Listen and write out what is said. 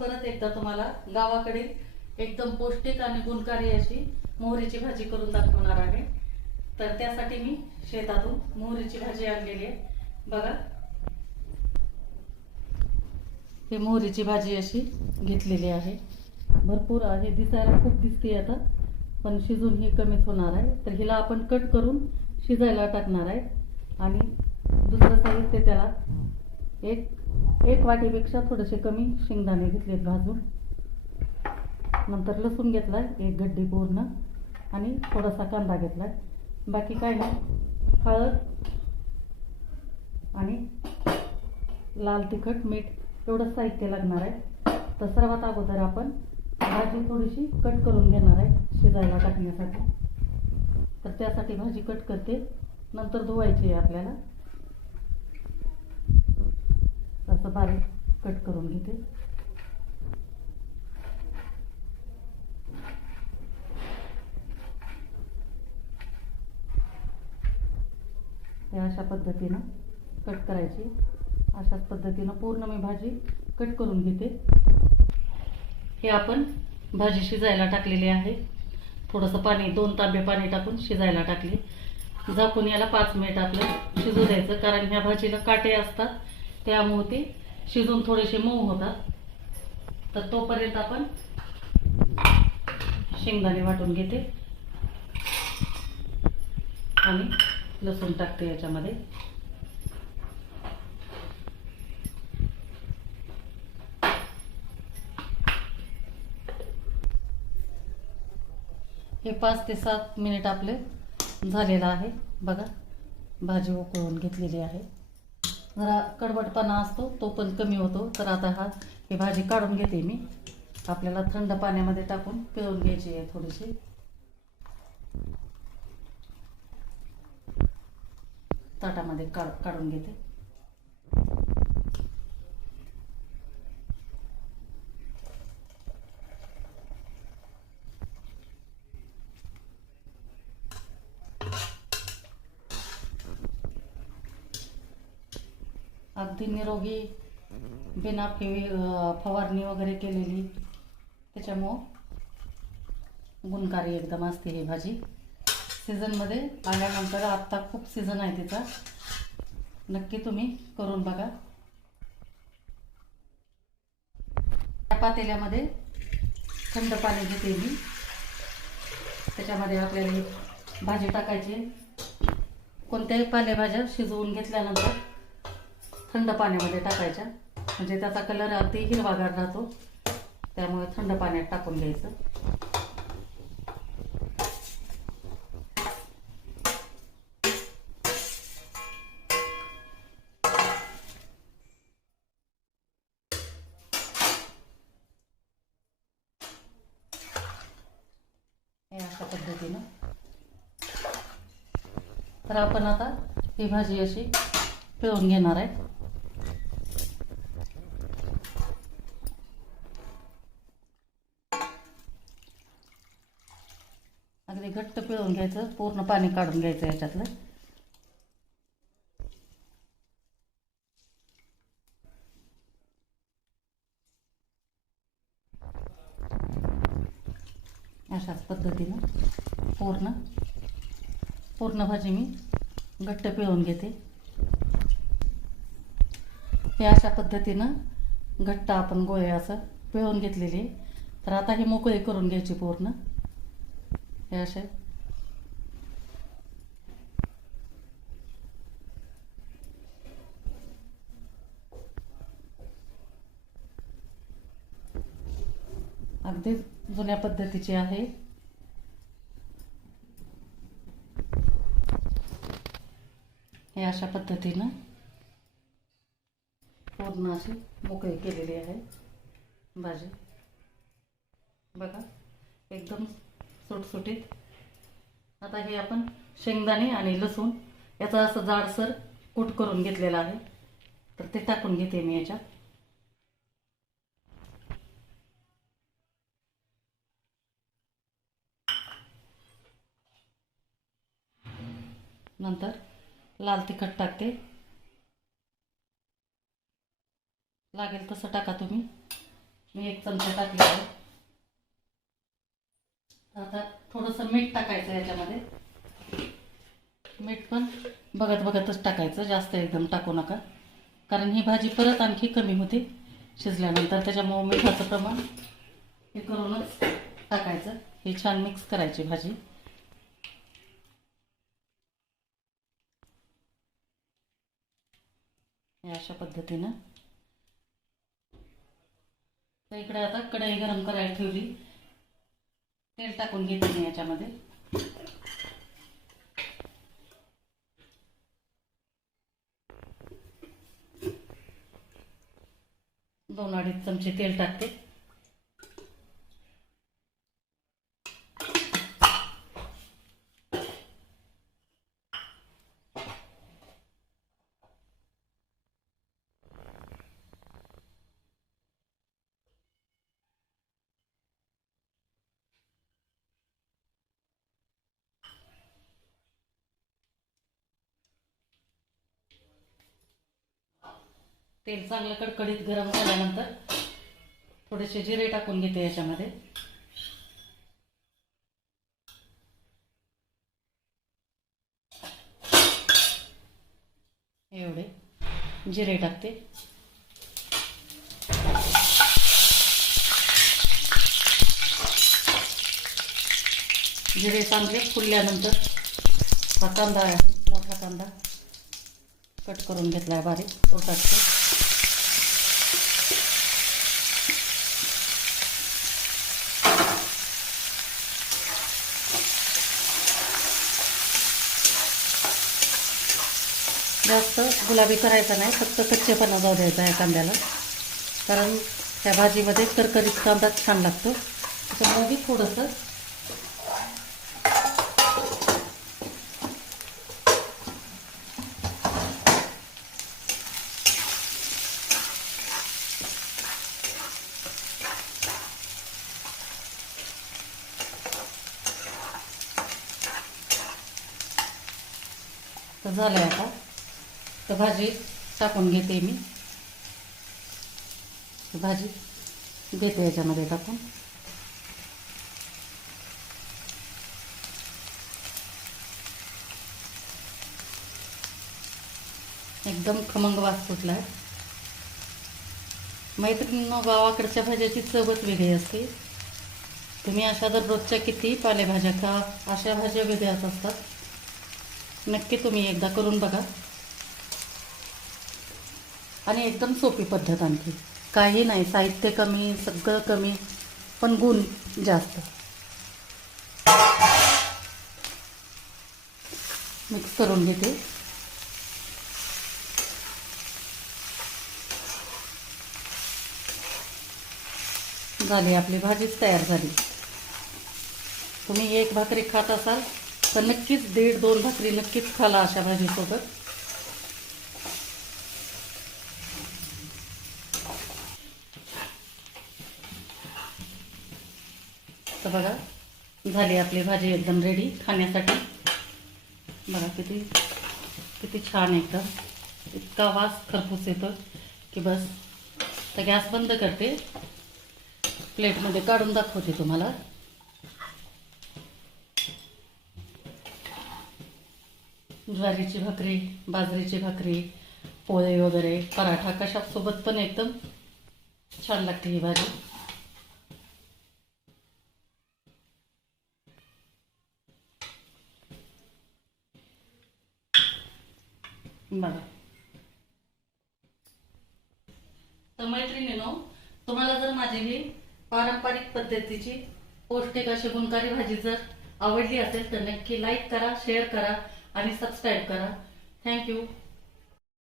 परत एकदा तुम्हाला गावाकडील एकदम पौष्टिक आणि गुणकारी अशी मोहरीची भाजी करून दाखवणार आहे. तर त्यासाठी मी शेतातून मोहरीची भाजी आणलेली आहे. बघा. ही मोहरीची भाजी अशी घेतलेली आहे. भरपूर आहे. दिसायला खूप दिसते आता पण शिजून ही कमीच होणार आहे. तर हिला आपण कट करून शिजायला टाकणार आहे. आणि दुसरं साहित्य त्याला एक एक वाटीपेक्षा थोडेसे कमी शेंगदाणे घेतलेत भाजून नंतर लसूण घेतलाय एक गड्डी पूर्ण आणि थोडासा कांदा घेतलाय. बाकी काय नाही. हळद आणि लाल तिखट मीठ एवढंच साहित्य लागणार आहे. तर सर्वात अगोदर आपण भाजी थोडीशी कट करून घेणार आहे शिजायला टाकण्यासाठी. तर त्यासाठी भाजी कट करते. नंतर धुवायची आहे आपल्याला. असं बारीक कट करून घेते. हे अशा पद्धतीनं कट करायची. अशाच पद्धतीनं पूर्ण मी भाजी कट करून घेते. हे आपण भाजी शिजायला टाकलेली आहे. थोडंसं पाणी दोन तांबे पाणी टाकून शिजायला टाकले. झाकून याला पाच मिनिट आपलं शिजू द्यायचं कारण ह्या भाजीला काटे असतात. त्यामुळे ते शिजून थोडेसे मऊ होतात. तर तोपर्यंत आपण शेंगदाणे वाटून घेते. आणि लसूण टाकते याच्यामध्ये. हे पाच ते सात मिनिट आपले झालेलं आहे. बघा भाजी उकळून घेतलेली आहे. जरा कडवटपणा असतो तो पण कमी होतो. तर आता हा ही भाजी काढून घेते मी. आपल्याला थंड पाण्यामध्ये टाकून पिळून घ्यायची आहे थोडीशी. ताटामध्ये काढ काढून घेते. अगदी निरोगी बिना फिवी फवारणी वगैरे केलेली. त्याच्यामुळं गुणकारी एकदम असते ही भाजी. सीझनमध्ये आल्यानंतर आत्ता खूप सीझन आहे तिचा. नक्की तुम्ही करून बघा. त्या पातेल्यामध्ये थंड पाणी घेते मी. त्याच्यामध्ये आपल्याला भाजी टाकायची. कोणत्याही पालेभाज्या शिजवून घेतल्यानंतर थंड पाण्यामध्ये टाकायच्या. म्हणजे त्याचा कलर अगदी हिरवागार राहतो. त्यामुळे थंड पाण्यात टाकून घ्यायचं. हे अशा पद्धतीनं. तर आपण आता ही भाजी अशी पिळून घेणार आहे. अगदी घट्ट पिळून घ्यायचं पूर्ण पाणी काढून घ्यायचं याच्यातलं. अशाच पद्धतीनं पूर्ण पूर्ण भाजी मी घट्ट पिळून घेते. हे अशा पद्धतीनं घट्ट आपण गोळे असं पिळून घेतलेले तर आता ही मोकळी करून घ्यायची पूर्ण. हे असे अगदी जुन्या पद्धतीची आहे. हे अशा पद्धतीनं पूर्ण अशी मोकळी केलेली आहे. भाजी. बघा एकदम सुटसुटीत आता हे आपण शेंगदाणे आणि लसूण याचा असं जाडसर कूट करून घेतलेला आहे. तर ते टाकून घेते मी याच्यात. नंतर लाल तिखट टाकते. लागेल तसं टाका तुम्ही. मी एक चमचा टाकले आहे आता थोडंसं मीठ टाकायचं याच्यामध्ये. मीठ पण बघत बघतच टाकायचं जास्त एकदम टाकू नका. कारण ही भाजी परत आणखी कमी होते शिजल्यानंतर त्याच्यामुळं मिठाचं प्रमाण हे करूनच टाकायचं. हे छान मिक्स करायची भाजी. अशा पद्धतीनं. तर इकडे आता कढई गरम करायला ठेवली. तेल टाकून घेते मी याच्यामध्ये. दोन अडीच चमचे तेल टाकते. तेल चांगलं कडकडीत गरम झाल्यानंतर थोडेसे जिरे टाकून घेते याच्यामध्ये. एवढे जिरे टाकते. जिरे चांगले फुलल्यानंतर हा कांदा आहे मोठा कांदा. कट करून घेतला आहे बारीक. तो जास्त गुलाबी करायचा नाही फक्त कच्चेपणा जाऊ द्यायचा आहे कांद्याला. कारण त्या भाजीमध्ये करकरीत कांदा छान लागतो. त्याच्यामुळे मी थोडंसं तर झालं आहे आता. तर भाजी टाकून घेते मी. भाजी देते याच्यामध्ये टाकून. एकदम खमंग वास सुटला आहे मैत्रिणींनो गावाकडच्या भाज्याची चवच वेगळी असते. तुम्ही अशा जर रोजच्या किती पालेभाज्या खा अशा भाज्या वेगळ्याच असतात. नक्की तुम्ही एकदा करून बघा. आणि एकदम सोपी पद्धत आणखी. काही नाही साहित्य कमी सगळं कमी पण गुण जास्त. मिक्स करून घेते. झाली आपली भाजीच तयार झाली. तुम्ही एक भाकरी खात असाल तर नक्कीच दीड दोन भाकरी नक्कीच खाला अशा भाजीसोबत. तर बघा झाली आपली भाजी एकदम रेडी खाण्यासाठी. बघा किती किती छान एकदम. इतका वास खरपूस येतो की बस. तर गॅस बंद करते. प्लेटमध्ये काढून दाखवते तुम्हाला. ज्वारीची भाकरी बाजरीची भाकरी पोळे वगैरे. पराठा कशासोबत पण एकदम छान लागते ही भाजी. बघा. तर मैत्रिणीनो तुम्हाला जर माझी ही पारंपरिक पद्धतीची पौष्टिक अशी गुणकारी भाजी जर आवडली असेल तर नक्की लाईक करा शेअर करा. आणि सबस्क्राईब करा. थँक्यू